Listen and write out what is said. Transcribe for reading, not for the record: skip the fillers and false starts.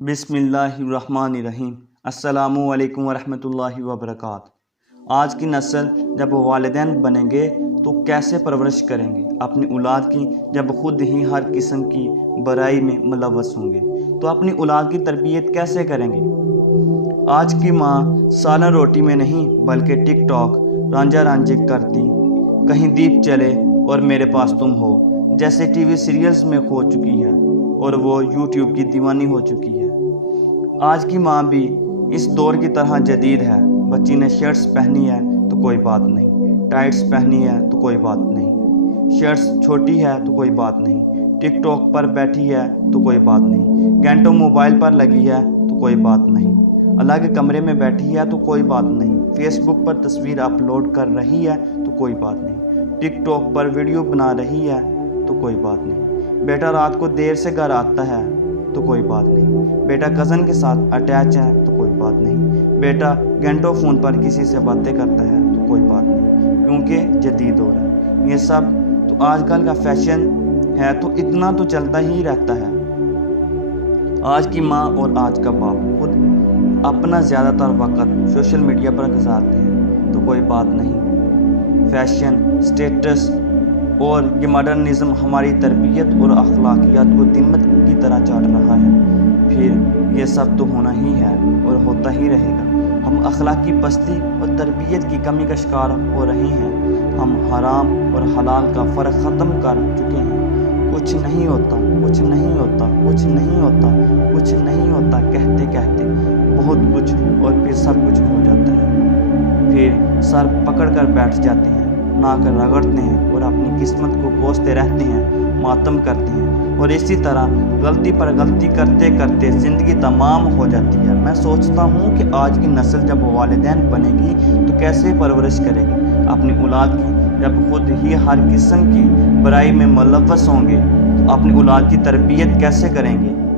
بسم اللہ الرحمن الرحیم۔ السلام علیکم ورحمۃ اللہ وبرکاتہ۔ آج کی نسل جب والدین بنیں گے تو کیسے پرورش کریں گے اپنی اولاد کی، جب خود ہی ہر قسم کی برائی میں ملوث ہوں گے تو اپنی اولاد کی تربیت کیسے کریں گے؟ آج کی ماں سالن روٹی میں نہیں بلکہ ٹک ٹاک رانجھے کرتی، کہیں دیپ چلے اور میرے پاس تم ہو جیسے ٹی وی سیریلز میں کھو چکی ہے اور وہ یوٹیوب کی دیوانی ہو چکی ہے۔ آج کی ماں بھی اس دور کی طرح جدید ہے۔ بچی نے شرٹس پہنی ہے تو کوئی بات نہیں، ٹائٹس پہنی ہے تو کوئی بات نہیں، شرٹس چھوٹی ہے تو کوئی بات نہیں، ٹک ٹاک پر بیٹھی ہے تو کوئی بات نہیں، گھنٹوں موبائل پر لگی ہے تو کوئی بات نہیں، الگ کمرے میں بیٹھی ہے تو کوئی بات نہیں، فیس بک پر تصویر اپلوڈ کر رہی ہے تو کوئی بات نہیں، ٹک ٹاک پر ویڈیو بنا رہی ہے تو کوئی بات نہیں، بیٹا رات کو دیر سے گھر آتا ہے تو کوئی بات نہیں، بیٹا کزن کے ساتھ اٹیچ ہے تو کوئی بات نہیں، بیٹا گھنٹوں فون پر کسی سے باتیں کرتا ہے تو کوئی بات نہیں، کیونکہ جدید دور ہے۔ یہ سب تو آج کل کا فیشن ہے تو اتنا تو چلتا ہی رہتا ہے۔ آج کی ماں اور آج کا باپ خود اپنا زیادہ تر وقت سوشل میڈیا پر گزارتے ہیں تو کوئی بات نہیں۔ فیشن، اسٹیٹس اور یہ ماڈرنزم ہماری تربیت اور اخلاقیات کو دیمک کی طرح چاٹ رہا ہے۔ پھر یہ سب تو ہونا ہی ہے اور ہوتا ہی رہے گا۔ ہم اخلاقی پستی اور تربیت کی کمی کا شکار ہو رہے ہیں۔ ہم حرام اور حلال کا فرق ختم کر چکے ہیں۔ کچھ نہیں ہوتا، کچھ نہیں ہوتا، کچھ نہیں ہوتا، کچھ نہیں ہوتا کہتے کہتے بہت کچھ اور پھر سب کچھ ہو جاتا ہے۔ پھر سر پکڑ کر بیٹھ جاتے ہیں، ناک رگڑتے ہیں اور اپنی قسمت کو کوستے رہتے ہیں، ماتم کرتے ہیں اور اسی طرح غلطی پر غلطی کرتے کرتے زندگی تمام ہو جاتی ہے۔ میں سوچتا ہوں کہ آج کی نسل جب والدین بنے گی تو کیسے پرورش کرے گی اپنی اولاد کی، جب خود ہی ہر قسم کی برائی میں ملوث ہوں گے تو اپنی اولاد کی تربیت کیسے کریں گے؟